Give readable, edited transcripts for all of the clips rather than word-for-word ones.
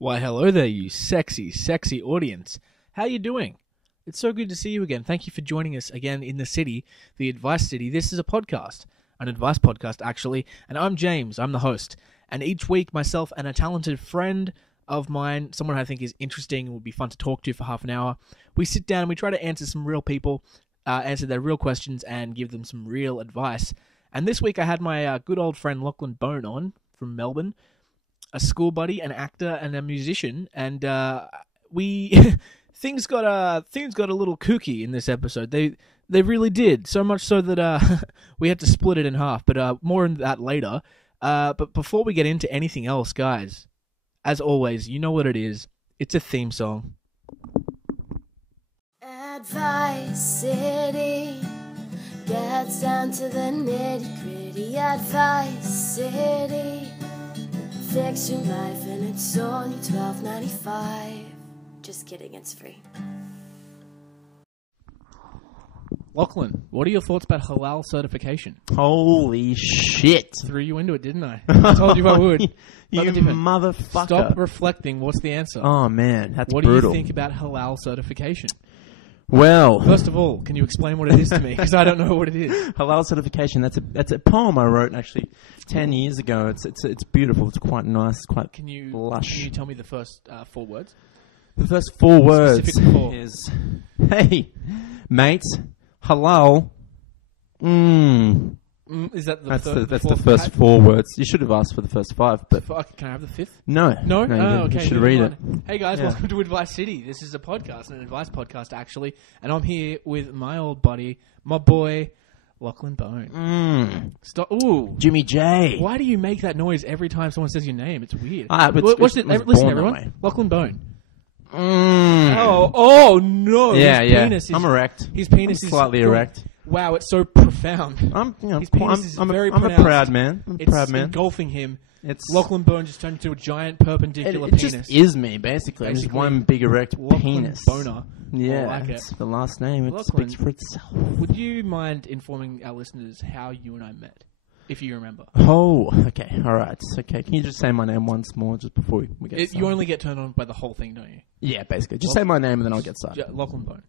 Why, hello there, you sexy, sexy audience. How you doing? It's so good to see you again. Thank you for joining us again in the city, the Advice City. This is a podcast, an advice podcast, actually, and I'm James. I'm the host. And each week, myself and a talented friend of mine, someone I think is interesting and would be fun to talk to for half an hour, we sit down and we try to answer some real people, answer their real questions, and give them some real advice. And this week, I had my good old friend Lachlan on from Melbourne, a school buddy, an actor, and a musician, and we things got a little kooky in this episode. They really did, so much so that we had to split it in half. But more on that later. But before we get into anything else, guys, as always, you know what it is. It's a theme song. Advice City gets down to the nitty-gritty. Advice City. Fix your life and it's only $12.95. Just kidding, it's free. Lachlan, what are your thoughts about halal certification? Holy shit. Threw you into it, didn't I? I told you I would. You motherfucker. Stop reflecting. What's the answer? Oh, man, that's what brutal. What do you think about halal certification? Well, first of all, can you explain what it is to me? Because I don't know what it is. Halal certification. That's a poem I wrote actually 10 years ago. It's beautiful. It's quite nice. It's quite lush. Can you tell me the first 4 words? The first 4 words Specific 4. is, hey, mate, halal. Is that the that's the first 4 words. You should have asked for the first 5, but can I have the 5th? No. Okay. You should read it. Hey guys, welcome to Advice City. This is a podcast, an advice podcast actually, and I'm here with my old buddy, my boy, Lachlan Bone. Stop! Ooh, Jimmy J. Why do you make that noise every time someone says your name? It's weird. Listen, everyone. Lachlan Bone. Oh no! Yeah, his penis is, I'm erect. His penis is slightly erect. Wow, it's so profound. I'm a proud man. It's engulfing him. It's Lachlan Bone just turned into a giant perpendicular penis. It just is me, basically. I'm just one big erect Lachlan penis. Boner. Yeah, like it's the last name. It Lachlan, speaks for itself. Would you mind informing our listeners how you and I met, if you remember? Oh, okay. All right. Okay. Can you just say my name once more just before we get started? You only get turned on by the whole thing, don't you? Yeah, basically. Just say my name and then I'll get started. Lachlan Bone.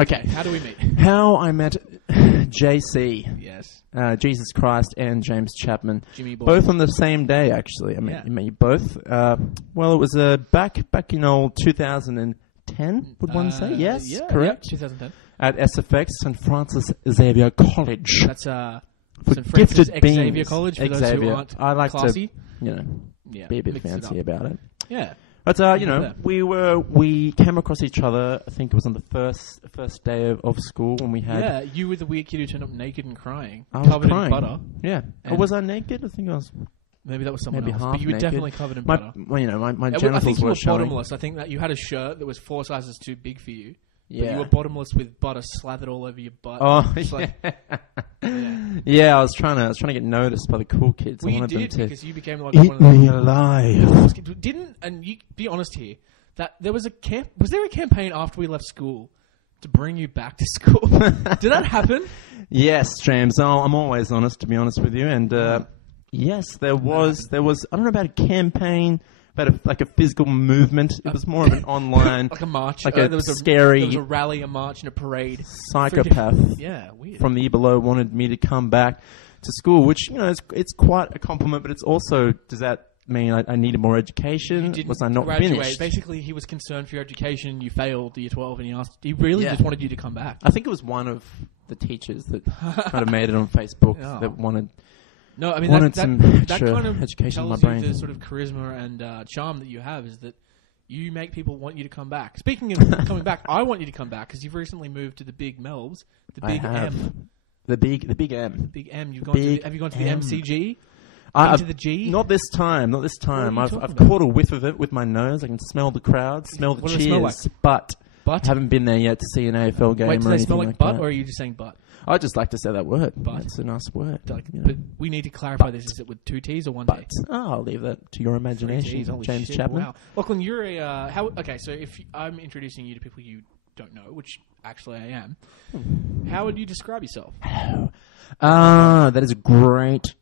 Okay. How do we meet? How I met JC. Yes. Jesus Christ and James Chapman. Jimmy boy. Both on the same day, actually. I met you both. Well, it was back in old 2010, would one say? Yes, yeah, correct. Yeah, 2010. At SFX, St. Francis Xavier College. That's for St. Francis gifted beings. Xavier College, for those who aren't I like classy. to, be a bit fancy about it. Yeah. But we came across each other. I think it was on the first day of school when we had. Yeah, you were the weird kid who turned up naked and crying, I was covered crying. in butter. Yeah, or was I naked? I think I was. Maybe that was someone maybe else. half But you were naked. definitely covered in butter. My genitals I think you were were showing. bottomless. I think that you had a shirt that was 4 sizes too big for you. Yeah. But you were bottomless with butter slathered all over your butt. Oh, Yeah, I was trying to get noticed by the cool kids. Well, I you wanted did, them to because you became like eat one of the me alive. Didn't, and you be honest here, that there was was there a campaign after we left school to bring you back to school? Did that happen? Yes, James. I'm always honest, to be honest with you. And yes, there was. I don't know about a campaign, about a physical movement. It was more of an online, like a march, like there was scary. There was a rally, a march, and a parade. Psychopath. Yeah, weird. From the below wanted me to come back to school, which it's quite a compliment, but it's also, does that mean I needed more education? Was I not graduate. finished? Basically, he was concerned for your education. You failed year 12, and he really just wanted you to come back. I think it was one of the teachers that might have made it on Facebook that wanted. No, I mean wanted that some kind of education in my tells brain. you the sort of charisma and charm that you have is that you make people want you to come back. Speaking of coming back, I want you to come back because you've recently moved to the Big Melbs, the Big M. The big M. Big M. Have you gone to the MCG? To the G? Not this time. Not this time. I've about? caught a whiff of it with my nose. I can smell the crowd, smell the What cheers. does it smell like? But Butt? I haven't been there yet to see an AFL game. Wait, do or they anything smell like like butt, that. or are you just saying butt? I just like to say that word. Butt. It's a nice word. But we need to clarify this. Is it with 2 T's or 1 T? But I'll leave that to your imagination, James Chapman. Wow. Lachlan, you're a... okay, so if I'm introducing you to people you don't know, which actually I am. How would you describe yourself? That is a great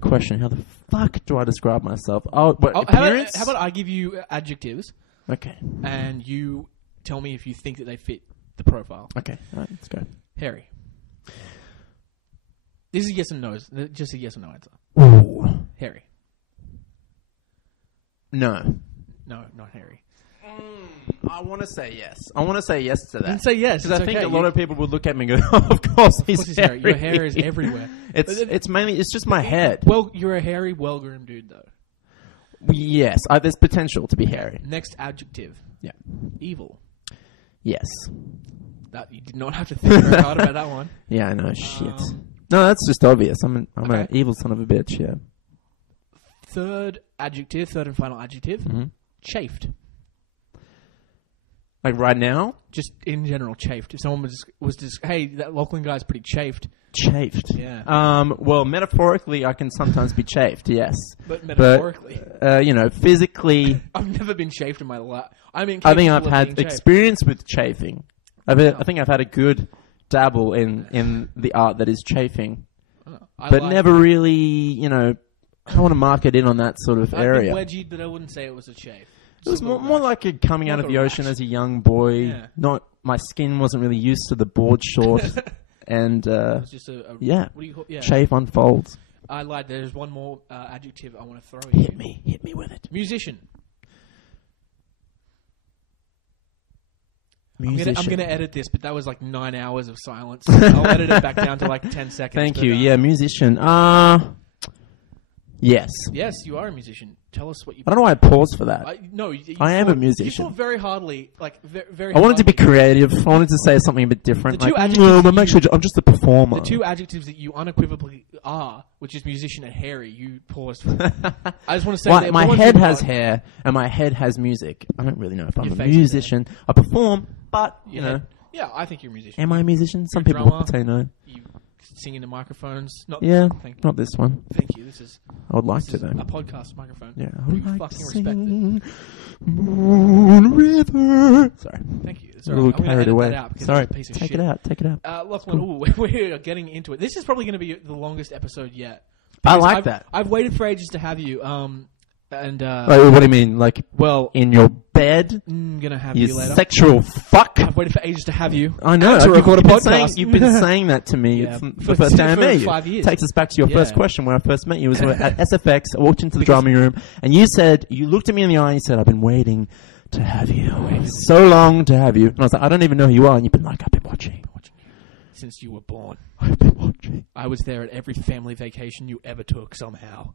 question. How the fuck do I describe myself? Appearance? How about I give you adjectives, Okay. and you tell me if you think that they fit the profile. Okay. All right, let's go. Hairy. This is yes and no. Just a yes or no answer. Ooh. Hairy. No. No, not hairy. I want to say yes. I want to say yes to that. Then say yes. Because I think okay. a lot of people would look at me and go, oh, of course he's hairy. Your hair is everywhere. It's mainly, it's just my head. Well, you're a hairy, well-groomed dude, though. Yes, there's potential to be hairy. Next adjective. Yeah. Evil. Yes. That you did not have to think very hard about that one. Yeah, I know. Shit. No, that's just obvious. I'm an Okay. evil son of a bitch, yeah. Third and final adjective. Mm-hmm. Chafed. Like right now? Just in general, chafed. If someone was just, hey, that Lachlan guy's pretty chafed. Chafed. Yeah. Well, metaphorically, I can sometimes be chafed, yes. But metaphorically. Physically... I've never been chafed in my life. I think I've had experience with chafing. I think I've had a good dabble in the art that is chafing. But never really, I don't want to mark it in on that sort of area. I've been wedgied, but I wouldn't say it was a chafe. It was more like a coming out of the ocean as a young boy. Yeah. My skin wasn't really used to the board short. And, it was just what do you call chafe unfolds. I lied. There's one more adjective I want to throw at you. Hit me with it. Musician. I'm going to edit this, but that was like 9 hours of silence. I'll edit it back down to like 10 seconds. Thank you. Yeah, musician. Yes. Yes, you are a musician. Tell us what you... I don't know why I paused for that. I am a musician. You thought very hardly, very I wanted to be creative. I wanted to say something a bit different. The two adjectives I'm just a performer. The two adjectives that you unequivocally are, which is musician and hairy, you paused for. I just want to say that... My head has hair, and my head has music. I don't really know if I'm a musician. I perform, but, Yeah, I think you're a musician. Am I a musician? Some You're a people drummer. would say no. You sing into microphones. Not Not this one. Thank you. This is... I would like This to, is though. a podcast microphone. Yeah, I would You like fucking to respect it. sing Moon River. Sorry. Thank you. It's A all right. little I'm gonna carried edit away. that out because Sorry. it's a piece of Take shit. it out. Take it out. Lachlan, we're getting into it. This is probably going to be the longest episode yet. I Because like that. I've waited for ages to have you. Wait, what do you mean? Like, well, in your bed? I'm going to have You you later. sexual fuck. I've waited for ages to have you. I know. To record a podcast. You've been saying that to me from the first time I met you. 5 years. Takes us back to your Yeah. first question where I first met you. Was at SFX. I walked into the drumming room, and you looked at me in the eye and you said, I've been waiting to have you. So long to have you. And I was like, I don't even know who you are. And you've been like, I've been watching. Since you were born. I've been watching. I was there at every family vacation you ever took somehow.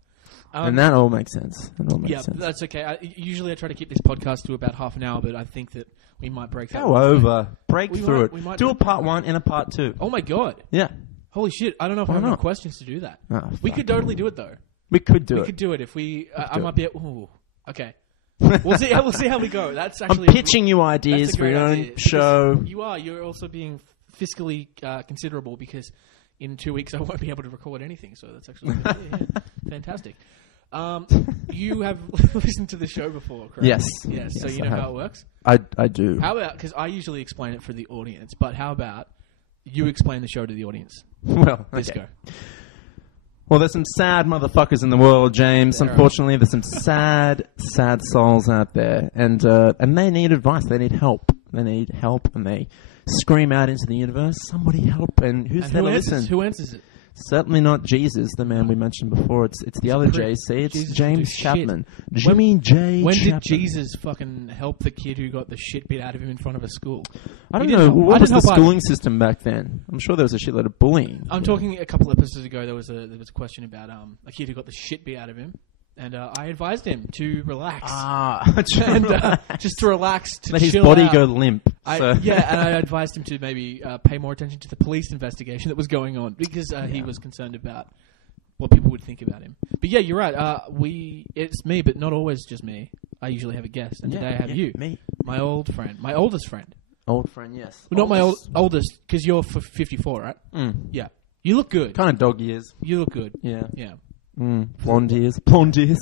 And that all makes sense. That's okay. Usually I try to keep this podcast to about half an hour, but I think that we might break that. Go over. Break We through might- we it. might Do a break part 1 and a part 2. Oh my god. Yeah. Holy shit. I don't know if I Why have enough not? questions to do that. Oh, We fuck. could totally do it though. We could do We it. could do it if we... I do might be... Ooh. Okay. We'll see how we go. That's I'm actually... pitching you that's ideas a for great your idea. own show. You're also being fiscally considerable because in 2 weeks I won't be able to record anything, so that's actually fantastic. You have listened to the show before, correct? Yes. Yes, so Yes, you I know have. how it works? I do. How about... Because I usually explain it for the audience, but how about you explain the show to the audience? Well, Let's okay. go. Well, there's some sad motherfuckers in the world, James. There are. Unfortunately, there's some sad souls out there, and they need advice. They need help. They need help, and they scream out into the universe, "Somebody help!" And who's there to listen? Who answers it? Certainly not Jesus, the man we mentioned before. It's the other JC. It's Jesus James will do Chapman. shit. Jimmy J. When Chapman. did Jesus fucking help the kid who got the shit beat out of him in front of a school? I don't He didn't know. help- What I was didn't the help schooling either. system back then? I'm sure there was a shitload of bullying. I'm talking a couple episodes ago. There was a question about a kid who got the shit beat out of him, and I advised him to relax. And just to relax, to let his chill body out. go limp. So. Yeah, and I advised him to maybe pay more attention to the police investigation that was going on because he was concerned about what people would think about him. But yeah, you're right. It's me, but not always just me. I usually have a guest, and today I have you, me, my old friend, my oldest friend. old friend. Yes, Well, not my oldest, because you're 54, right? Yeah, you look good. Kind of dog ears. You look good. Yeah. Yeah. Blonde ears. Blonde ears.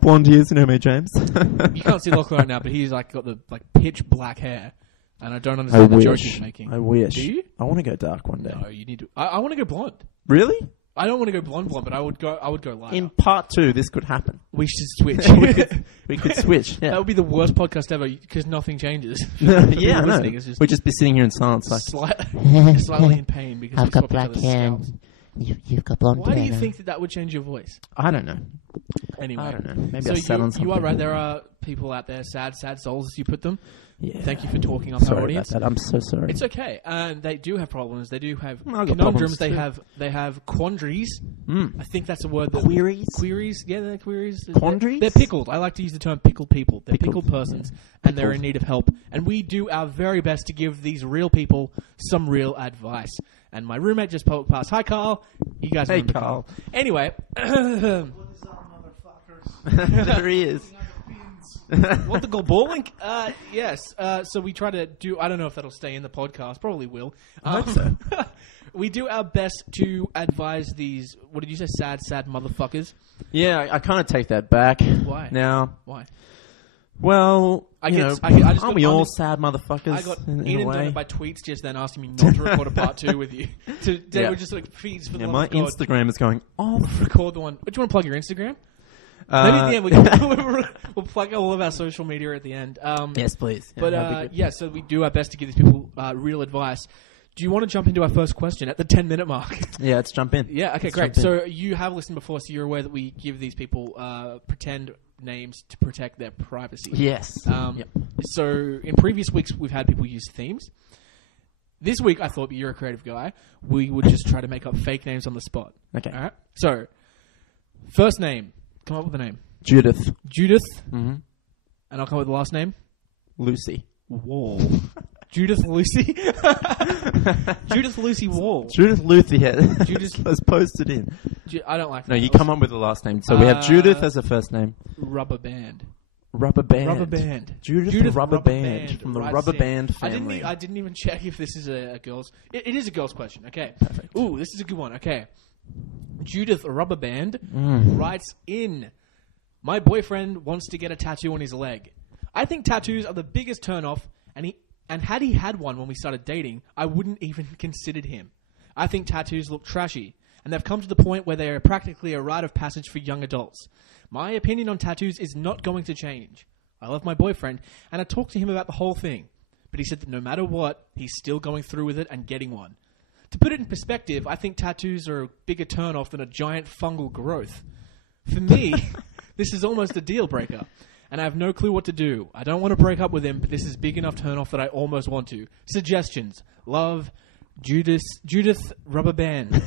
Blonde ears, you know me, James. You can't see Lachlan right now, but he's like got the pitch black hair. And I don't understand the joke you're making. I wish. Do you? I want to go dark one day. No, you need to. I want to go blonde. Really? I don't want to go blonde, but I would go lighter. In part 2, this could happen. We should switch. we could switch. Yeah. That would be the worst podcast ever because nothing changes. Yeah, I know. Just We'd just be sitting here in silence, like slightly in pain because I've we got swap black each other's hair. scalps. You've got blonde Why hair. do you now. think that would change your voice? I don't know. Anyway, I don't know. Maybe so I sat on something. you are right. There are people out there, sad souls, as you put them. Yeah. Thank you for talking up our Sorry audience. about that. I'm so sorry. It's okay, and they do have problems. They do have Well, I've got conundrums. problems They have quandaries. I think that's a word. Queries? Yeah, they're queries. Quandaries? They're pickled. I like to use the term pickled people. They're pickled persons, and they're in Pickled. need of help. And we do our very best to give these real people some real advice. And my roommate just poked past. Hi, Carl. You guys Hey, remember Carl. Anyway. There he is. What the balling? Yes. So we try to do. I don't know if that'll stay in the podcast. Probably will. I hope so. We do our best to advise these. What did you say? Sad motherfuckers. Yeah, I kind of take that back. Why? Now, Why? well, I you just know, got- aren't we all sad motherfuckers? I got in a inundated way? by tweets just then asking me not to record a part 2 with you. They Yeah. were just like feeds for the Yeah, love my of God. Instagram is going off. Record the one. Do you want to plug your Instagram? Maybe at the end we can, we'll plug all of our social media at the end. Yes, please. Yeah, But that'd be good. yeah, so we do our best to give these people real advice. Do you want to jump into our first question at the 10-minute mark? Yeah, let's jump in. Yeah, okay, Let's great. jump in. So you have listened before, so you're aware that we give these people pretend names to protect their privacy. Yes. Yep. So in previous weeks, we've had people use themes. This week, I thought, you're a creative guy, we would just try to make up fake names on the spot. Okay. All right? So, first name. Come up with a name. Judith. Judith. Mm-hmm. And I'll come up with the last name. Lucy. Wall. Judith Lucy. Judith Lucy Wall. Judith Lucy Judith- was posted in. I don't like that. No, you come up with the last name. So we have Judith as a first name. Rubber Band. Rubber Band. Rubber Band. Judith Rubber Band from the writes Rubber in. Band family. I didn't even check if this is a girl's. It is a girl's question. Okay. Perfect. Ooh, this is a good one. Okay. Judith Rubber Band writes in, my boyfriend wants to get a tattoo on his leg. I think tattoos are the biggest turnoff, and had he had one when we started dating, I wouldn't even considered him. I think tattoos look trashy, and they've come to the point where they are practically a rite of passage for young adults. My opinion on tattoos is not going to change. I love my boyfriend, and I talked to him about the whole thing, but he said that no matter what, he's still going through with it and getting one. To put it in perspective, I think tattoos are a bigger turn-off than a giant fungal growth. For me, this is almost a deal breaker, and I have no clue what to do. I don't want to break up with him, but this is big enough turn-off that I almost want to. Suggestions. Love, Judith Rubber Band.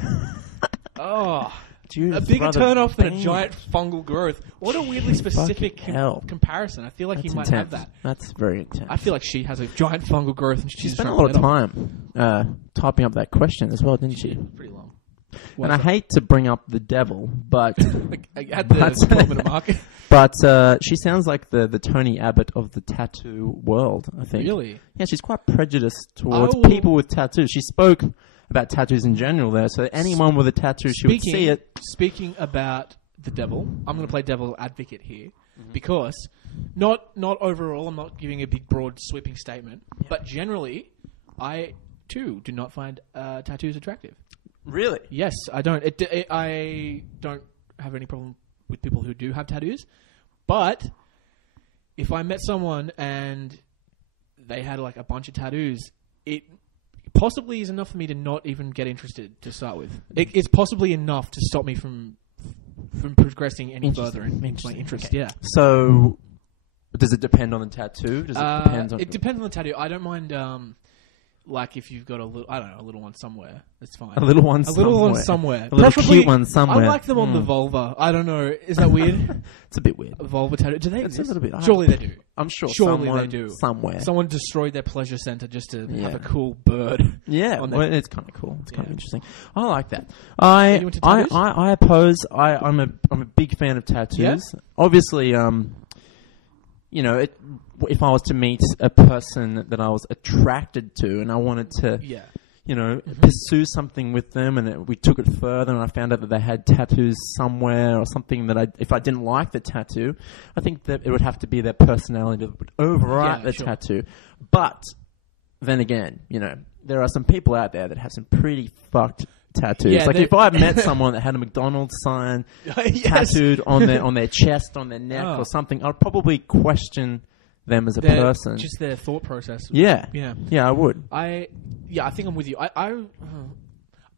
Oh, Judith a bigger Rubber turn-off than a Band. giant fungal growth. What a weirdly specific Fucking hell. comparison. I feel like he That's might intense. have that. That's very intense. I feel like she has a giant fungal growth, and She she's spent a trying lot to of let off. time typing up that question as well, didn't she? Pretty long. And I hate to bring up the devil, but Like, at the 12-minute mark. but she sounds like the Tony Abbott of the tattoo world, I think. Really? Yeah, she's quite prejudiced towards Oh. people with tattoos. She spoke about tattoos in general there, so anyone with a tattoo, she would see it. Speaking about the devil, I'm going to play devil advocate here because not overall, I'm not giving a big, broad, sweeping statement, but generally, I too do not find tattoos attractive. Really? Yes, I don't. I don't have any problem with people who do have tattoos, but if I met someone and they had like a bunch of tattoos, it possibly is enough for me to not even get interested to start with. It's possibly enough to stop me from progressing any further in my interest. Okay. Yeah. So, does it depend on the tattoo? Does it depend on? It depends on the tattoo. I don't mind. Like if you've got a little, I don't know, a little one somewhere, it's fine. A little one A little one somewhere. A little Preferably- cute one somewhere. I like them on the vulva. I don't know. Is that weird? It's a bit weird. A vulva tattoo. Do they It's exist? a little bit. Surely they do. I'm sure. Surely someone, they do. Somewhere. Someone destroyed their pleasure center just to Yeah. have a cool bird. Yeah, on well, their- it's kind of cool. It's kind of Yeah. interesting. I like that. Are you into tattoos? I oppose. I'm a big fan of tattoos. Yeah? Obviously, you know, if I was to meet a person that I was attracted to and I wanted to, Yeah. you know, pursue something with them, and we took it further, and I found out that they had tattoos somewhere or something that if I didn't like the tattoo, I think that it would have to be their personality that would override Yeah, the sure. tattoo. But then again, there are some people out there that have some pretty fucked tattoos. Yeah, like if I met someone that had a McDonald's sign tattooed on their chest, on their neck or something, I'd probably question them as a person. Just their thought process. Yeah, I would. I think I'm with you.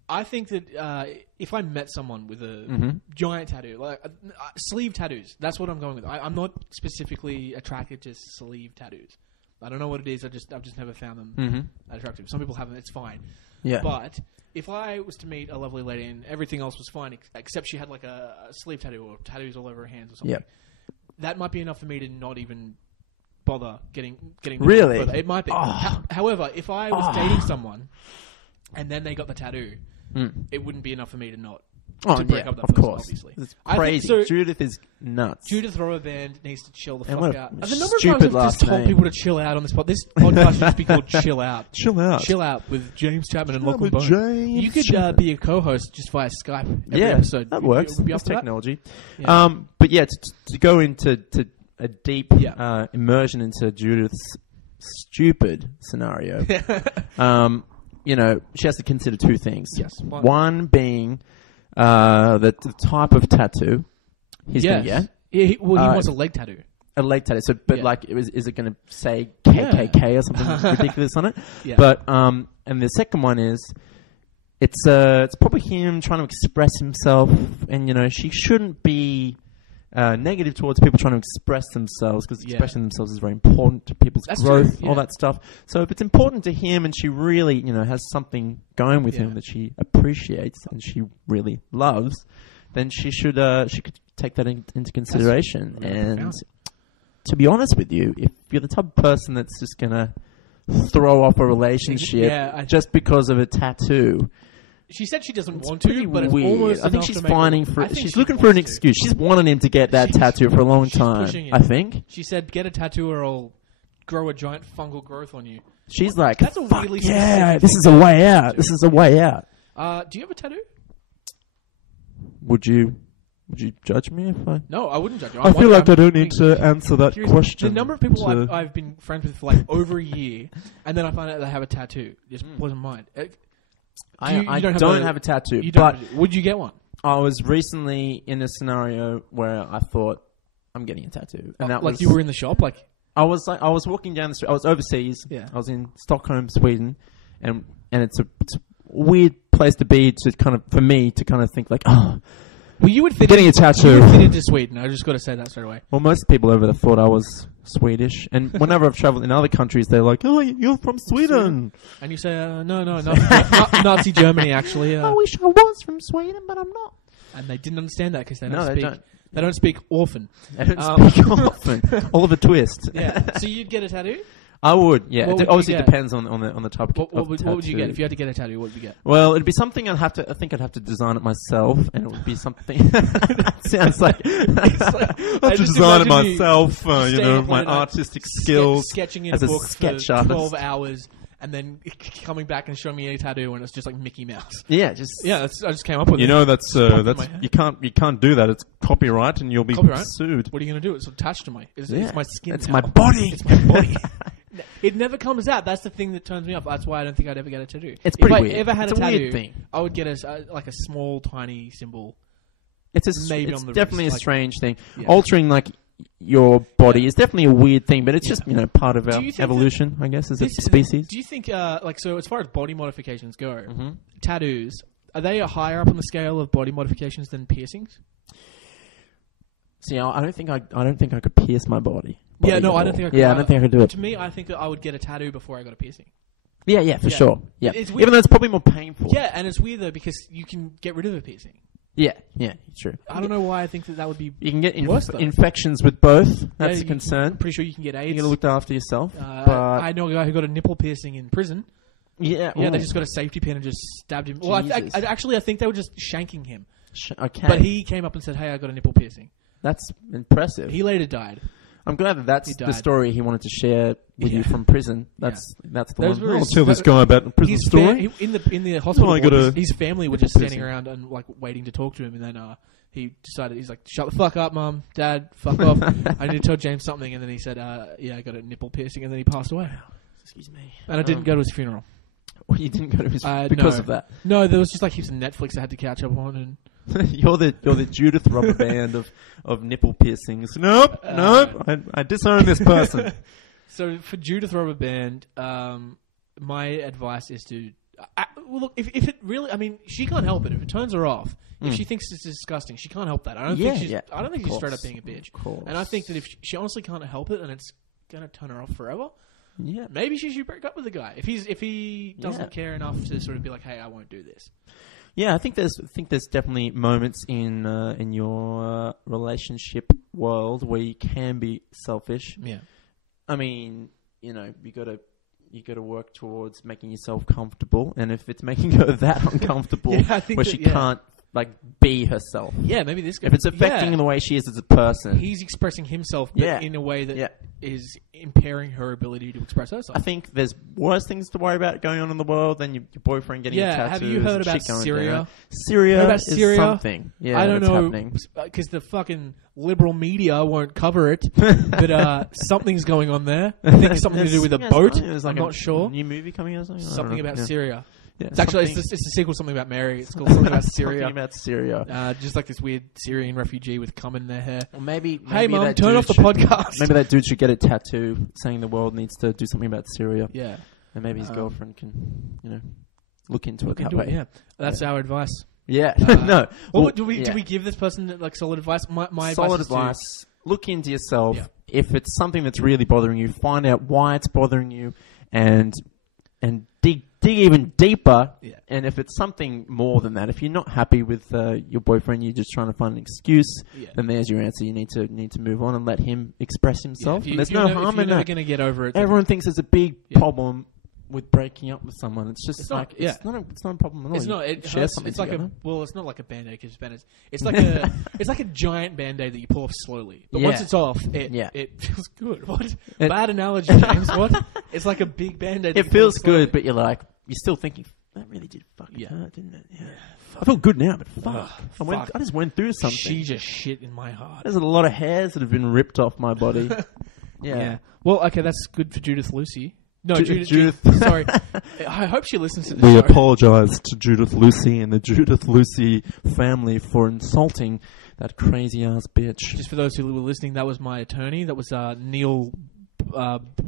I think that if I met someone with a giant tattoo, like sleeve tattoos, that's what I'm going with. I'm not specifically attracted to sleeve tattoos. I don't know what it is. I've just never found them attractive. Some people have them. It's fine. Yeah. But if I was to meet a lovely lady and everything else was fine except she had like a sleeve tattoo or tattoos all over her hands or something, that might be enough for me to not even bother getting really further. It might be. However, if I was dating someone and then they got the tattoo, it wouldn't be enough for me to not to break up that person, obviously. It's crazy. Judith is nuts. Judith Rowerband needs to chill the And fuck what a out. The number of stupid times I've last just told name. people to chill out on this podcast. This podcast should just be called Chill Out. Chill out. Chill Out with James Chapman and Chill out Lachlan with Bone. James You could Chapman. be a co-host just via Skype every episode. That works. Would you be up That's for that? technology. Yeah. But yeah, to go into a deep immersion into Judith's stupid scenario, she has to consider two things. Yes. One being the type of tattoo he's going to get. Yeah, he wants a leg tattoo. A leg tattoo. So, but is it going to say KKK or something ridiculous on it? Yeah. But and the second one is it's probably him trying to express himself, and she shouldn't be negative towards people trying to express themselves, because expressing themselves is very important to people's growth, all that stuff. So if it's important to him and she really, has something going with him that she appreciates and she really loves, then she could take that into consideration. And to be honest with you, if you're the type of person that's just gonna throw off a relationship just because of a tattoo. She said she doesn't want to, but it's weird. almost I think enough she's to make finding her, she's looking for an excuse. She's wanted him to get that tattoo for a long time. I think. She said, "Get a tattoo, or I'll grow a giant fungal growth on you." She's like, "That's a weirdly specific this is a way out. This is a way out." Do you have a tattoo? Would you judge me if I? No, I wouldn't judge you. I feel like I don't need to answer that question. The number of people I've been friends with for like over a year, and then I find out they have a tattoo, just blows my mind. I don't have a tattoo, but would you get one? I was recently in a scenario where I thought I'm getting a tattoo, and that like was you were in the shop, like I was walking down the street. I was overseas. Yeah. I was in Stockholm, Sweden, and it's a weird place to be for me to think like, oh. Well, you would fit getting a tattoo. You would fit into Sweden. I just got to say that straight away. Well, most people over there thought I was Swedish, and whenever I've travelled in other countries, they're like, "Oh, you're from Sweden," and you say, "No, Nazi Germany, actually." I wish I was from Sweden, but I'm not. And they didn't understand that because they don't. They don't speak orphan. They don't speak orphan. Oliver Twist. Yeah. So you'd get a tattoo? I would, yeah. What would obviously you get? Depends on the type of What would tattoo. you get if you had to get a tattoo? What would you get? Well, it'd be something I think I'd have to design it myself, and it would be something. That sounds like I have to design it myself. My artistic skills, sketching in as a book sketch for artist. 12 hours, and then coming back and showing me a tattoo, and it's just like Mickey Mouse. Yeah, I just came up with it. That's you can't do that. It's copyright, and you'll be sued. What are you going to do? It's attached to my. It's my skin. It's my body. It's my body. It never comes out. That's the thing that turns me off. That's why I don't think I'd ever get a tattoo. It's pretty weird. If I ever had it's a weird tattoo, thing. I would get like a small, tiny symbol. It's maybe on the definitely wrist, a strange thing. Yeah. Altering your body is definitely a weird thing, but it's just part of our evolution, I guess, as a species. Do you think so? As far as body modifications go, tattoos are they higher up on the scale of body modifications than piercings? See, I don't think I could pierce my body. Yeah, no, I don't think I could. Yeah, I don't think I could do it. To me, I think that I would get a tattoo before I got a piercing. Yeah, for sure. Yeah, it's weird. Even though it's probably more painful. Yeah, and it's weird though because you can get rid of a piercing. Yeah, true. I don't know why I think that would be. You can get worse, infections with both. That's a concern. I'm pretty sure you can get AIDS. You got to look after yourself. But I know a guy who got a nipple piercing in prison. Yeah, they just got a safety pin and just stabbed him. Well, I think they were just shanking him. Okay. But he came up and said, "Hey, I got a nipple piercing." That's impressive. He later died. I'm glad that's the story he wanted to share with you from prison. That's the one. I'll tell this guy about the prison story. In the hospital, his family were just standing around and like waiting to talk to him, and then he decided, he's like, "Shut the fuck up, Mum, Dad, fuck off. I need to tell James something." And then he said, "Yeah, I got a nipple piercing," and then he passed away. Excuse me. And I didn't go to his funeral. Well, you didn't go to his because of that. No, there was just like heaps of Netflix I had to catch up on, and you're the Judith Rubber Band of nipple piercings. Nope. I disown this person. So for Judith Rubber Band, my advice is to well, look, if it really, I mean, she can't help it. If it turns her off, if she thinks it's disgusting, she can't help that. I don't think she's straight up being a bitch. And I think that if she honestly can't help it, and it's gonna turn her off forever. Yeah, maybe she should break up with the guy if he doesn't care enough to sort of be like, hey, I won't do this. Yeah, I think there's definitely moments in your relationship world where you can be selfish. Yeah, I mean, you got to work towards making yourself comfortable, and if it's making her that uncomfortable, where she can't like be herself. Yeah, maybe this guy. If it's affecting the way she is as a person. He's expressing himself but in a way that is impairing her ability to express herself. I think there's worse things to worry about going on in the world than your boyfriend getting tattoos. Have you heard about Syria? Syria is something. Yeah, I don't know, because the fucking liberal media won't cover it, but something's going on there. I think it's something to do with a boat. I'm not sure. New movie coming out or something? Something about Syria. Yeah, it's actually it's the sequel, something about Mary. It's called something about Syria. Something about Syria. Just like this weird Syrian refugee with cum in their hair. Well, maybe hey, Mum, turn off the podcast. Maybe that dude should get a tattoo saying the world needs to do something about Syria. Yeah, and maybe his girlfriend can, look into it that way. Yeah, that's our advice. Yeah, no. Well, do we give this person like solid advice? My solid advice. Look into yourself. Yeah. If it's something that's really bothering you, find out why it's bothering you, and dig even deeper. Yeah. And if it's something more than that, if you're not happy with your boyfriend, you're just trying to find an excuse, then there's your answer. You need to move on and let him express himself. And there's no harm in that. If you're never going to get over it, everyone thinks there's a big problem with breaking up with someone. It's just it's not a problem at all. It's not. It hurts. It's like it's not like a Band-Aid because it's like a it's like a giant Band-Aid that you pull off slowly. But once it's off, it feels good. What? Bad analogy, James. What? It's like a big Band-Aid. It feels good, but you're still thinking that really did fucking hurt, didn't it? Yeah. I feel good now, but fuck. I just went through something. She just shit in my heart. There's a lot of hairs that have been ripped off my body. Yeah. Well, okay, that's good for Judith Lucy. No, Judith. Sorry. I hope she listens to this. We apologise to Judith Lucy and the Judith Lucy family for insulting that crazy ass bitch. Just for those who were listening, that was my attorney. That was Neil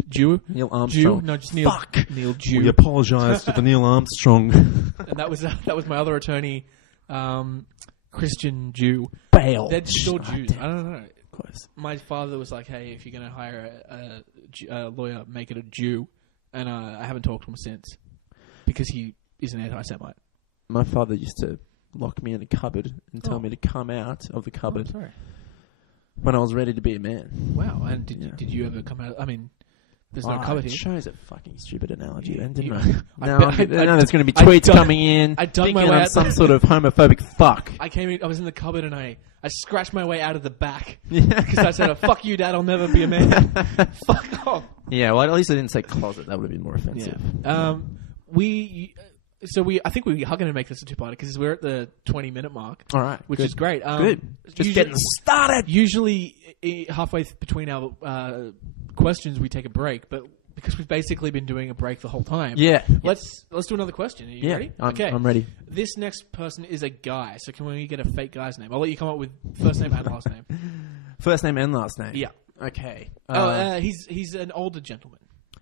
Jew. Neil Armstrong. Jew? No, just Neil. Fuck. Neil Jew. We apologise to the Neil Armstrong. And that was my other attorney, Christian Jew. Bale. They're still Jews. I don't know. Of course. My father was like, "Hey, if you're going to hire a lawyer, make it a Jew." And I haven't talked to him since because he is an anti-Semite. My father used to lock me in a cupboard and tell me to come out of the cupboard when I was ready to be a man. Wow. And did you ever come out? I mean, there's no cupboard here. It shows a fucking stupid analogy then, didn't I? Now there's going to be tweets coming in. I dug my way out. Some sort of homophobic fuck. I was in the cupboard and I scratched my way out of the back because I said, "Fuck you, Dad. I'll never be a man." Fuck off. Yeah, well, at least I didn't say closet. That would have been more offensive. Yeah. I think we are going to make this a two-parter because we're at the 20-minute mark. All right, which is great. Good. Just getting started. Usually, halfway between our questions, we take a break, but because we've basically been doing a break the whole time. Yeah. Let's do another question. Are you ready? Okay. I'm ready. This next person is a guy, so can we get a fake guy's name? I'll let you come up with first name and last name. First name and last name? Yeah. Okay. He's an older gentleman.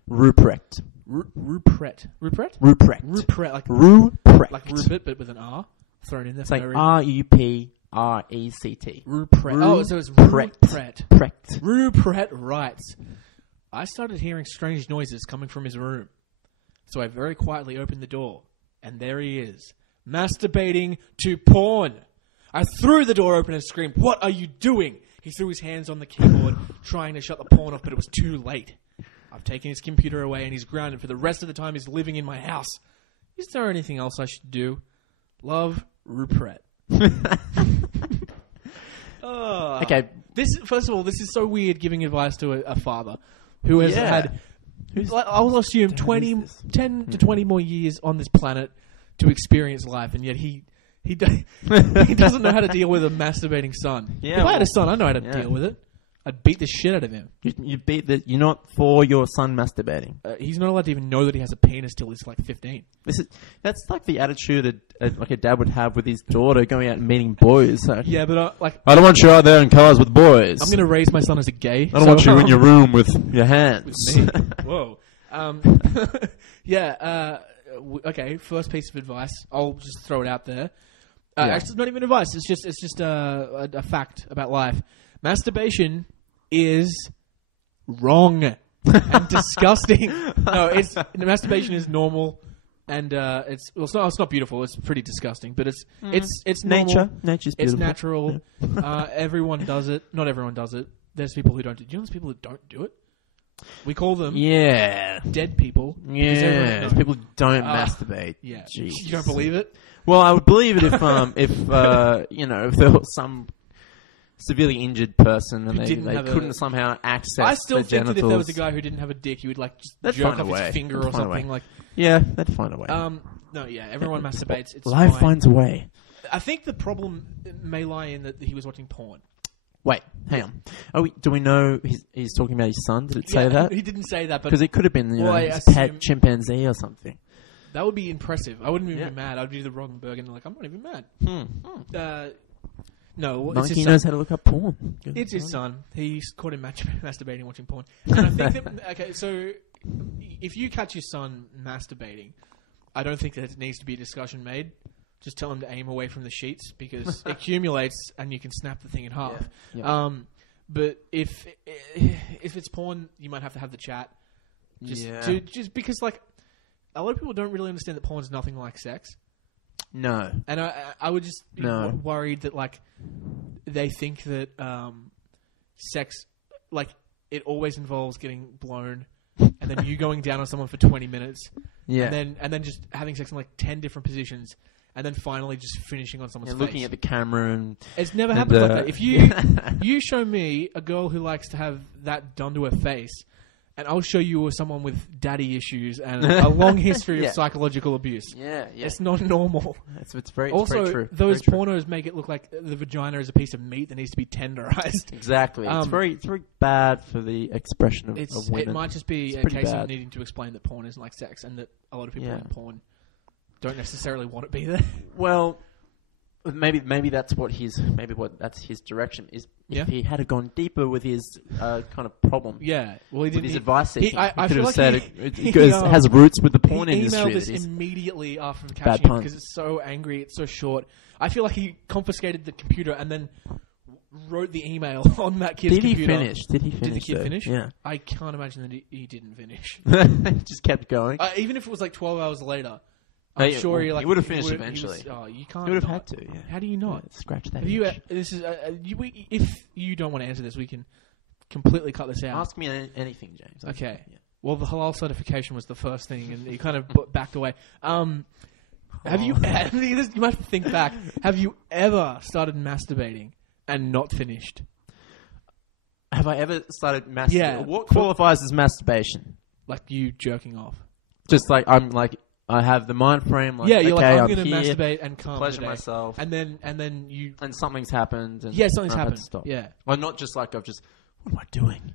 Ruprecht. Ruprecht. Ruprecht. Like Ruprecht. Like Rupert, but with an R thrown in there. It's like Ruprect. Ruprecht. Oh, so it's Ruprecht. Ruprecht writes, "I started hearing strange noises coming from his room. So I very quietly opened the door, and there he is, masturbating to porn. I threw the door open and screamed, 'What are you doing?' He threw his hands on the keyboard, trying to shut the porn off, but it was too late. I've taken his computer away, and he's grounded for the rest of the time he's living in my house. Is there anything else I should do? Love, Rupert." Okay. First of all, this is so weird giving advice to a father who has had, I will assume, 10 to 20 more years on this planet to experience life, and yet he doesn't know how to deal with a masturbating son. If I had a son, I know how to deal with it. I'd beat the shit out of him. You beat the. You're not for your son masturbating. He's not allowed to even know that he has a penis till he's like 15. That's like the attitude like a dad would have with his daughter going out and meeting boys. Like, Yeah, but like I don't want you out there in cars with boys. I'm gonna raise my son as a gay. I don't want you in your room with your hands. With me. Whoa. Yeah. Okay. First piece of advice. I'll just throw it out there. Actually, it's not even advice. It's just a fact about life. Masturbation is wrong and disgusting. No, masturbation is normal, and it's not beautiful. It's pretty disgusting, but it's normal. Nature's beautiful. It's natural. Everyone does it. Not everyone does it. There's people who don't do it. Do you know there's people who don't do it? We call them dead people. Yeah, there's people who don't masturbate. Yeah, Jeez. You don't believe it? Well, I would believe it if if there was some severely injured person and they couldn't somehow access I still their think genitals. that if there was a guy who didn't have a dick, he would like just jerk off his finger or something. Like, yeah, they'd find a way. No, yeah, everyone masturbates. It's Life fine. finds a way. I think the problem may lie in that he was watching porn. Wait, hang on. Do we know he's talking about his son? Did it say that? He didn't say that, but because it could have been his pet chimpanzee or something. That would be impressive. I wouldn't even be mad. I'd do the Rothenberg and like, I'm not even mad. No, it's Monkey his knows son. how to look up porn. It's his son. He's caught him masturbating watching porn. And I think that, okay, so if you catch your son masturbating, I don't think that it needs to be a discussion made. Just tell him to aim away from the sheets because it accumulates and you can snap the thing in half. Yeah. But if it's porn, you might have to have the chat. Just because like a lot of people don't really understand that porn's nothing like sex. No. And I would just be worried that like they think that sex like it always involves getting blown and then you going down on someone for 20 minutes. Yeah. And then just having sex in like 10 different positions. And then finally just finishing on someone's face. Looking at the camera and... It's never happened like that. If you show me a girl who likes to have that done to her face, and I'll show you someone with daddy issues and a long history of psychological abuse. Yeah. It's not normal. It's very also, true. Those pornos make it look like the vagina is a piece of meat that needs to be tenderized. Exactly. It's very bad for the expression of women. It might just be a case of needing to explain that porn isn't like sex and that a lot of people in porn don't necessarily want to be there. Well, maybe that's that's his direction is. If he had gone deeper with his kind of problem, well, he didn't. With his advice, he could have like said it has roots with the porn industry. He emailed this immediately after catching it because it's so angry. It's so short. I feel like he confiscated the computer and then wrote the email on that kid's computer. Did he finish? Did the kid finish? Yeah. I can't imagine that he didn't finish. He just kept going. Even if it was like 12 hours later. I'm sure he would have finished eventually. You can't. He would have had to. Yeah. How do you not? Scratch that. If you don't want to answer this, we can completely cut this out. Ask me anything, James. Okay. Yeah. Well, the halal certification was the first thing, and you kind of backed away. Have you? You might think back. Have you ever started masturbating and not finished? Have I ever started masturbating? Yeah. What qualifies as masturbation? Like you jerking off. Just like I have the mind frame. Like, you're okay, I'm going to masturbate and come pleasure myself, and then you something's happened. And something's happened. Had to stop. Yeah, well, not just like What am I doing?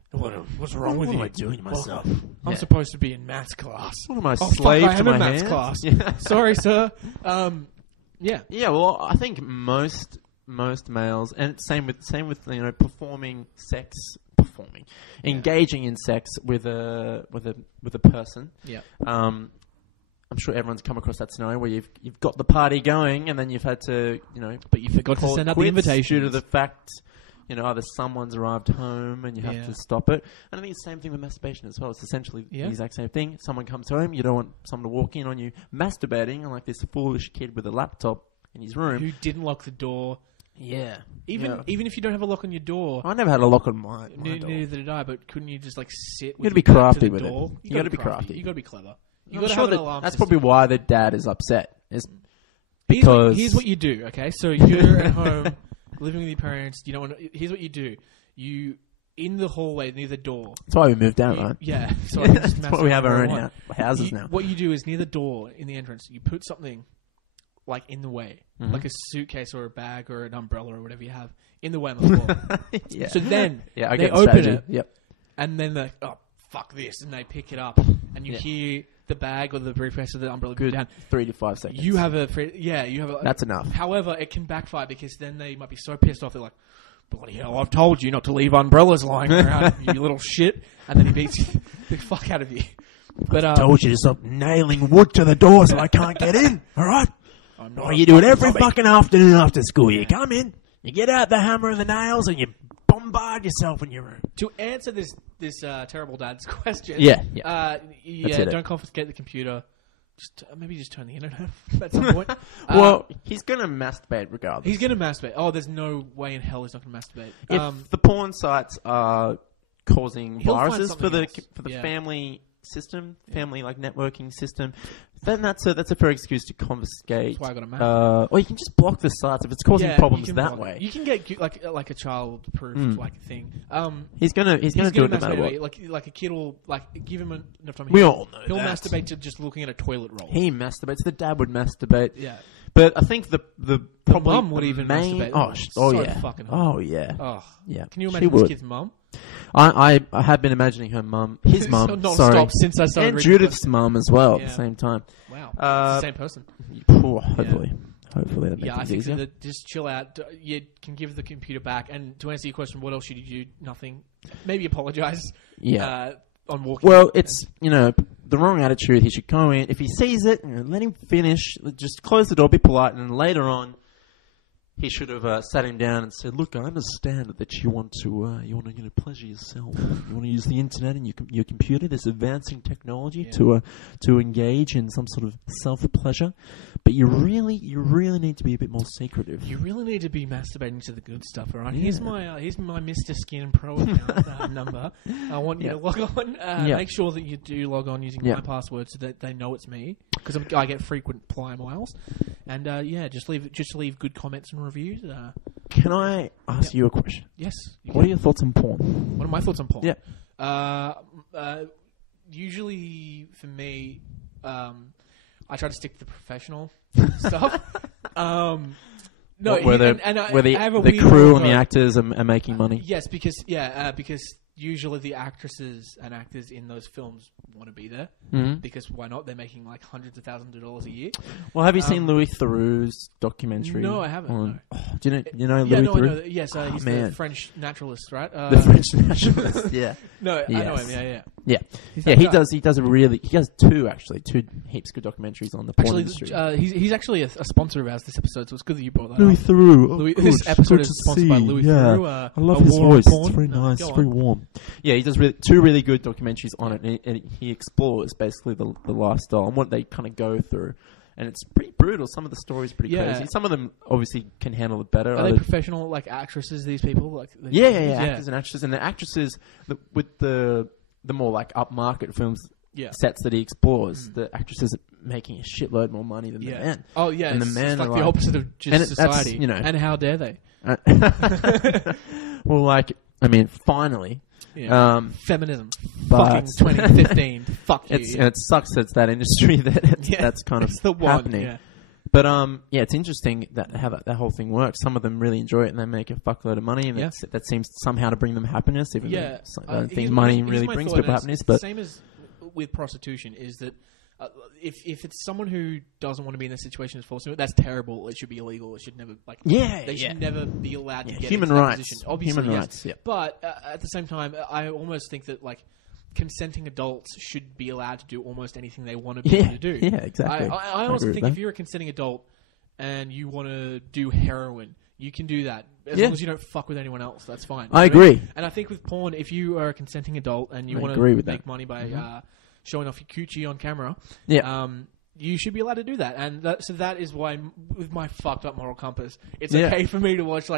What's wrong with you? What am I doing to myself? I'm supposed to be in maths class. What am I, slave to my maths class? Yeah. Sorry, sir. Yeah. Well, I think most males, and same with engaging in sex with a person. Yeah. I'm sure everyone's come across that scenario where you've got the party going and then you've had to, but you forgot to send out the invitation due to the fact, either someone's arrived home and you have to stop it. And I think it's the same thing with masturbation as well. It's essentially the exact same thing. Someone comes home, you don't want someone to walk in on you masturbating, and like this foolish kid with a laptop in his room who didn't lock the door. Yeah. Even if you don't have a lock on your door. I never had a lock on my door. Neither did I, but couldn't you just like sit with you got to be crafty with door? it. You got to be crafty. You got to be clever. I'm sure that's probably why the dad is upset. Here's what you do, okay? So you're at home, living with your parents. You don't want to, here's what you do. You, in the hallway near the door. That's why we moved out, right? Yeah. So that's why we have our own houses now. What you do is near the door in the entrance, you put something like in the way, Mm-hmm. like a suitcase or a bag or an umbrella or whatever you have in the way on the floor. Yeah. So then I they get the open strategy. it, Yep. and then they're like, oh, fuck this, and they pick it up, and you hear the bag or the briefcase or the umbrella go Good. down. 3 to 5 seconds. You have a That's enough. However, it can backfire because then they might be so pissed off they're like, bloody hell, I've told you not to leave umbrellas lying around, you little shit, and then he beats the fuck out of you. But Told you to stop nailing wood to the door so I can't get in. All right. You do it every fucking afternoon after school. You come in, you get out the hammer and the nails, and you bombard yourself in your room. to answer this terrible dad's question, Yeah. don't confiscate the computer. Maybe just turn the internet off at some point. Well, he's going to masturbate regardless. He's going to masturbate. Oh, there's no way in hell he's not going to masturbate. If the porn sites are causing He'll find viruses for something the else. family system, family like networking system, then that's a fair excuse to confiscate. That's why I got a Mac. Or you can just block the sites if it's causing problems that way. You can get like a child-proof like thing. He's gonna do it no matter what. Like a kid will give him enough time. We all know he'll that. masturbate to just looking at a toilet roll. He masturbates. The dad would masturbate. Yeah. But I think the probably mum would the even main, masturbate. Oh So yeah. fucking hot. Oh yeah. Oh Yeah. Can you She imagine this would. kid's mum? I have been imagining her mum, his mum, Non-stop sorry, since I started and reading Judith's mum as well at Yeah. the same time. Wow. It's the same person. Hopefully that makes Yeah, I things think easier. that just chill out. You can give the computer back. And to answer your question, what else should you do? Nothing. Maybe apologize. Yeah. On walking. Well, it's the wrong attitude. He should go in if he sees it. Let him finish. Just close the door. Be polite, and then later on, he should have sat him down and said, "Look, I understand that you want to pleasure yourself. You want to use the internet and your computer. There's advancing technology to engage in some sort of self pleasure, but you really need to be a bit more secretive. You really need to be masturbating to the good stuff, all right? Yeah. Here's my Mr. Skin Pro account number. I want you to log on. Make sure that you do log on using my password so that they know it's me, because I get frequent ply miles. And just leave good comments and reviews. Can I ask you a question? Yes. What are your thoughts on porn? What are my thoughts on porn? Yeah. Usually for me, I try to stick to the professional stuff. No, where I have a the weird crew and logo. the actors are making money. Yes, because usually the actresses and actors in those films want to be there. Mm-hmm. Because why not? They're making like hundreds of thousands of dollars a year. Well, have you seen Louis Theroux's documentary? No, I haven't. No. Do you know Louis I Theroux? know. Yes, he's the French naturalist, right? The French nationalist. Yeah. No, Yes. I know him. Yeah. Yeah. He's Yeah, that he guy. does. He does two heaps good documentaries on the porn Actually, industry. he's actually a sponsor of ours this episode, so it's good that you brought that Louis up. Theroux. This episode is sponsored by Louis Theroux. I love a his war on voice. porn. It's very No, nice. go It's on. very warm. Yeah, he does two really good documentaries on it, and he explores basically the lifestyle and what they kind of go through. And it's pretty brutal. Some of the stories are pretty crazy. Some of them obviously can handle it better. Are they professional actresses? These people, Yeah, actors and actresses, and the actresses with the more like upmarket films. Yeah. Sets that he explores, the actresses are making a shitload more money than the men. Oh yeah, and it's the men like are the opposite of just and society. that's, and how dare they? Well, finally, Feminism. but- Fucking 2015. Fuck you. it sucks that it's that industry that's kind of it's the one, happening. yeah. But it's interesting how that whole thing works. Some of them really enjoy it and they make a fuckload of money, and that seems somehow to bring them happiness. Even though I don't think money really brings people happiness. But the same as with prostitution is that if it's someone who doesn't want to be in that situation is forced into it, that's terrible. It should be illegal. It should never they should never be allowed to get human into that rights. position. Obviously, Human yes. rights. Yeah. But at the same time, I almost think that consenting adults should be allowed to do almost anything they want to be able to do. Yeah, exactly. I also think if you're a consenting adult and you want to do heroin, you can do that. As long as you don't fuck with anyone else, that's fine. I agree. And I think with porn, if you are a consenting adult and you want to make money by showing off your coochie on camera, you should be allowed to do that. And so that is why, with my fucked up moral compass, it's okay for me to watch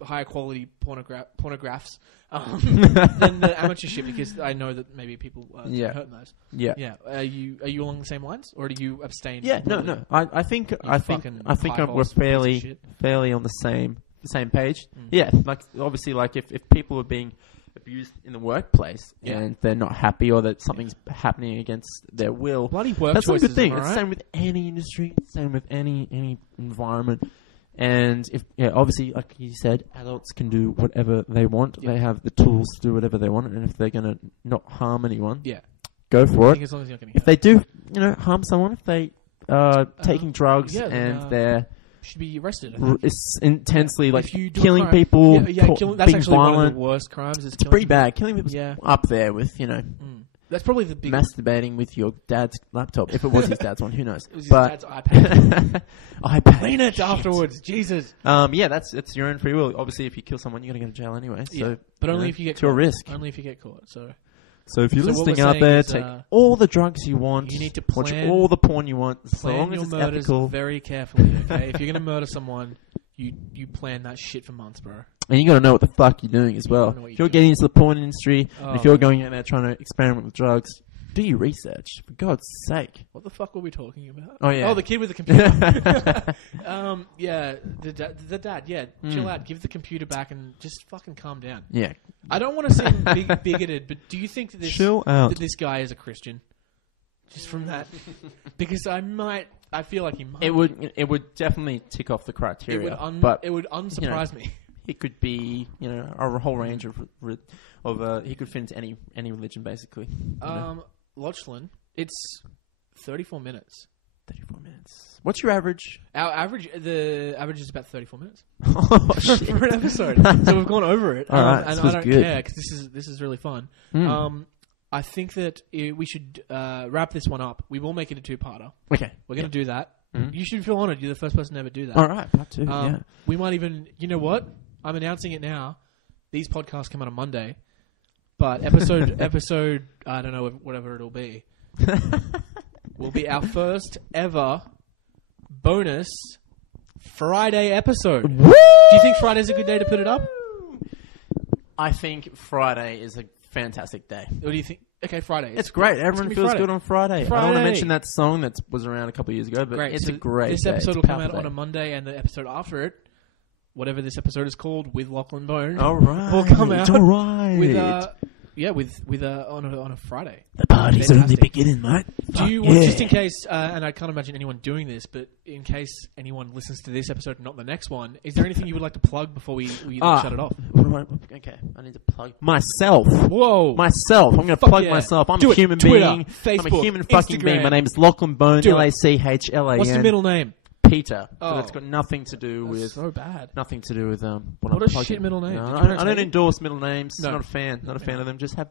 higher quality pornographs than the amateur shit, because I know that maybe people get hurt in those. Yeah. Are you along the same lines, or do you abstain? Yeah, no. I think we're fairly on the same page. Yeah, obviously, if abused in the workplace and they're not happy or that something's happening against their will. Bloody work That's choices, a good thing. am I It's right? the same with any industry, same with any environment. And if obviously, like you said, adults can do whatever they want. They have the tools to do whatever they want, and if they're going to not harm anyone, go for it. As long as you're not If they do, harm someone, if they are taking drugs and they're should be arrested. it's intensely like If you do a killing crime- people, that's being actually violent. one of the worst crimes. Is It's pretty bad. Killing people's up there with That's probably the biggest. masturbating with your dad's laptop. If it was his dad's one, who knows? It was his But dad's iPad. iPad. Clean it Shit. afterwards. Jesus. That's your own free will. Obviously, if you kill someone, you're gonna go to jail anyway. So, but only if you get it's your caught. risk. Only if you get caught. So if you're So what listening we're out saying there, is, take all the drugs you want. you need to watch plan- all the porn you want, as Plan long as your it's murders ethical. very carefully. Okay, if you're gonna murder someone, you plan that shit for months, bro. And you got to know what the fuck you're doing as well. know what If you're you're getting into the porn industry, and if Oh, you're man. going out there trying to experiment with drugs, do your research, for God's sake. What the fuck were we talking about? Oh, yeah. Oh, the kid with the computer. The dad. Yeah, chill out. Give the computer back and just fucking calm down. Yeah. I don't want to seem bigoted, but do you think that Chill out. this guy is a Christian? Just from that, because I feel like he might. It would definitely tick off the criteria, but it would unsurprise me. it could be a whole range of he could fit into any religion basically. Lachlan, it's 34 minutes. 34 minutes. What's your average? The average is about 34 minutes Oh shit! for an episode. So we've gone over it. All right, and this I was don't good. care because this is really fun. Mm. I think that we should wrap this one up. We will make it a two-parter. Okay, We're going to do that. Mhm. You should feel honoured. You're the first person to ever do that. all right, part two. Yeah. We might even... You know what? I'm announcing it now. These podcasts come out on Monday. But episode... I don't know, whatever it'll be. Will be our first ever bonus Friday episode. Woo! Do you think Friday's a good day to put it up? I think Friday is a fantastic day. Or do you think... Okay, Friday. It's great. Everyone gonna be feels Friday. good on Friday. I don't want to Friday. mention that song that was around a couple of years ago, but Great. it's So a great This day. episode It's will a come out powerful on a day. Monday, and the episode after it, whatever this episode is called, with Lachlan Bone, All right. will come out All right. with on a Friday. The party's only Fantastic. beginning, mate. Do you Fuck yeah. just in case? And I can't imagine anyone doing this, but in case anyone listens to this episode and not the next one, is there anything you would like to plug before we shut it off? Okay, I need to plug myself. Whoa! Myself. I'm going to Fuck plug yeah. myself. I'm Do a it. human Twitter, being. I'm Facebook, a human fucking being. Instagram. My name is Lachlan Bone. Do it. Lachlan. What's the middle name? Peter. Oh. But it's got nothing to do That's with so bad. what What I'm a plugging. shit middle name. No, Did your I parents don't hate it? endorse middle names. No. Not a fan. Not a fan of them. Just have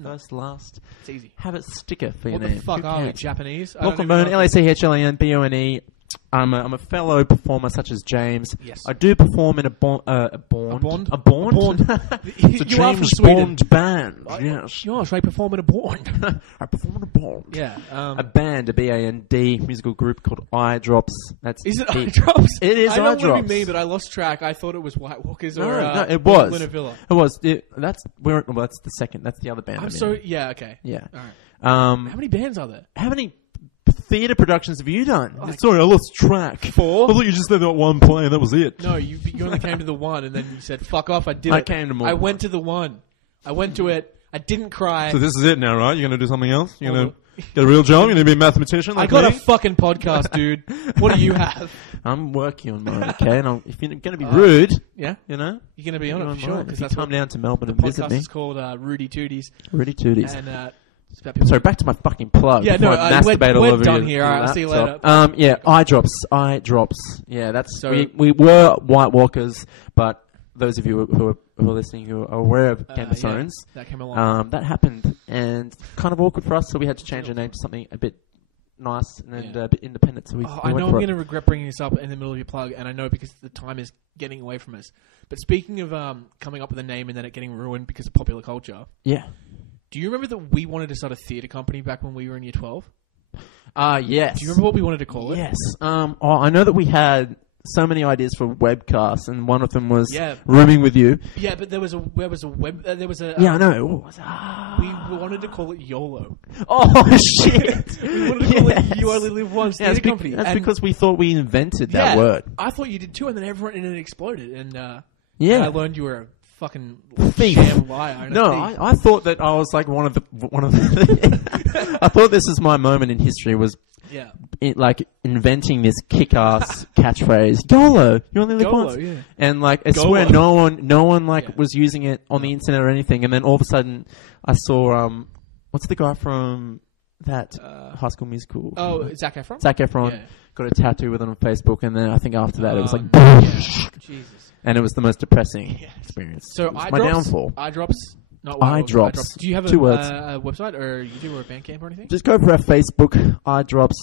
first, last. It's easy. Have a sticker for your What name. the fuck Who are we? cares? Japanese? I don't Lachlan even Bone, know. Lachlanbone. I'm a fellow performer such as James. Yes. I do perform in a Bond. Bond? A Bond? It's a You are from James Sweden. Bond band. Yes. Gosh, I perform in a Bond. I perform in a Bond. Yeah. A band, a B-A-N-D musical group called Eyedrops. That's Is it the- Eyedrops? It is I know what you Eyedrops. mean, but I lost track. I thought it was White Walkers or No, it was. Luna Villa. It was. That's the second. That's the other band. I'm so yeah. Okay. Yeah. All right. How How many bands are there? many theatre productions have you done? Oh, Sorry, I lost track. 4? thought you just said that one play and that was it. No, you only came to the one, and then you said "fuck off." I did. I it. came to more. I went to the one. I went to it. I didn't cry. So this is it now, right? You're going to do something else? You're going Well, to get a real job? You're going to be a mathematician? I Like got me? a fucking podcast, dude. What do you have? I'm working on mine, okay? And if you're going to be rude, Yeah, you know, you're gonna be on it for sure If because you that's come what down to Melbourne the and visit podcast me, is called. Rudy Tooties, Rudy Tooties. and it's about people. Sorry, back to my fucking plug. Yeah, before no, I masturbate all we're over done your here. All right, I'll see you laptop. later. Yeah, Eyedrops. Yeah, that's So- we were White Walkers, but those of you who are listening who are aware of Game of Yeah, Thrones, that came along. that happened and kind of awkward for us, so we had to change our name to something a bit nice and Yeah. a bit independent. So we I went know I'm for going it. to regret bringing this up in the middle of your plug, and I know because the time is getting away from us. But speaking of coming up with a name and then it getting ruined because of popular culture, Yeah. do you remember that we wanted to start a theatre company back when we were in year 12? Yes. Do you remember what we wanted to call it? Yes. I know that we had so many ideas for webcasts, and one of them was Yeah. rooming with you. Yeah, but there was a web. There was a. Yeah, I know. What was We wanted to call it YOLO. Oh shit! We wanted to call Yes. it You Only Live Once Yeah, Theatre that's Company. that's And- because we thought we invented that yeah, word. I thought you did too, and then everyone and it exploded. And Yeah. I learned you were a fucking Thief. sham liar. And No, a thief. I thought that I was like one of the. I thought this was my moment in history. Was Yeah. like inventing this kick-ass catchphrase, YOLO, you only live YOLO, once. yeah. And like, I Golo. swear no one like Yeah. was using it on the internet or anything. And then all of a sudden, I saw what's the guy from that High School Musical? Oh, Zac Efron? Zac Efron Yeah. got a tattoo with it on Facebook, and then I think after that it was like, yeah. Jesus. and it was the most depressing experience. So it was Eyedrops, my downfall. Eyedrops, not Eyedrops. Do you have Two words. a website or YouTube or a Bandcamp or anything? Just go for our Facebook, Eyedrops,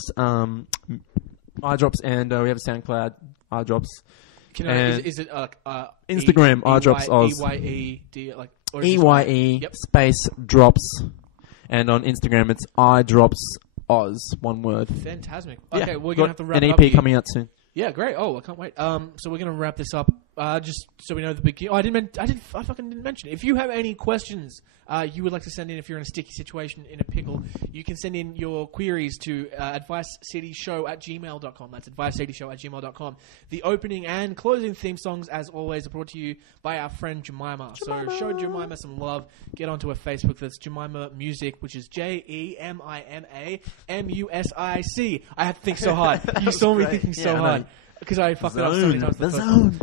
Eyedrops, and we have a SoundCloud, Eyedrops. Is it Instagram, Eyedrops Oz. EYED, like, or is it just EYE Yep. space drops, and on Instagram it's Eyedrops Oz, one word. Fantastic. Yeah, Okay, we're got gonna have to wrap an it up. EP coming out soon. Yeah, great. Oh, I can't wait. So we're gonna wrap this up. Just so we know the beginning. Oh, I fucking didn't mention it. If you have any questions you would like to send in, if you're in a sticky situation, in a pickle, you can send in your queries to advicecityshow@gmail.com. That's advicecityshow@gmail.com. The opening and closing theme songs, as always, are brought to you by our friend Jemima. So show Jemima some love. Get onto her Facebook. That's Jemima Music, which is JEMIMA MUSIC. I have to think so hard. You saw me thinking so hard. Because I fucked it up so many times. The zone.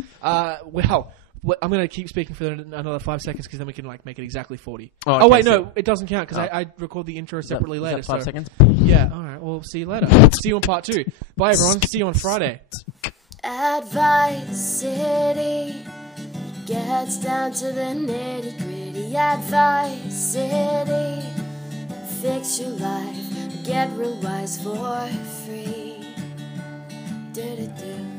Well, I'm going to keep speaking for another 5 seconds because then we can like make it exactly 40. Oh, Oh, okay, wait, so- no, it doesn't count because I record the intro separately later. Is that 5 so seconds? Yeah, all right. Well, see you later. See you on part 2. Bye, everyone. See you on Friday. Advice City gets down to the nitty gritty. Advice City, fix your life, get real wise for free. Do-do-do.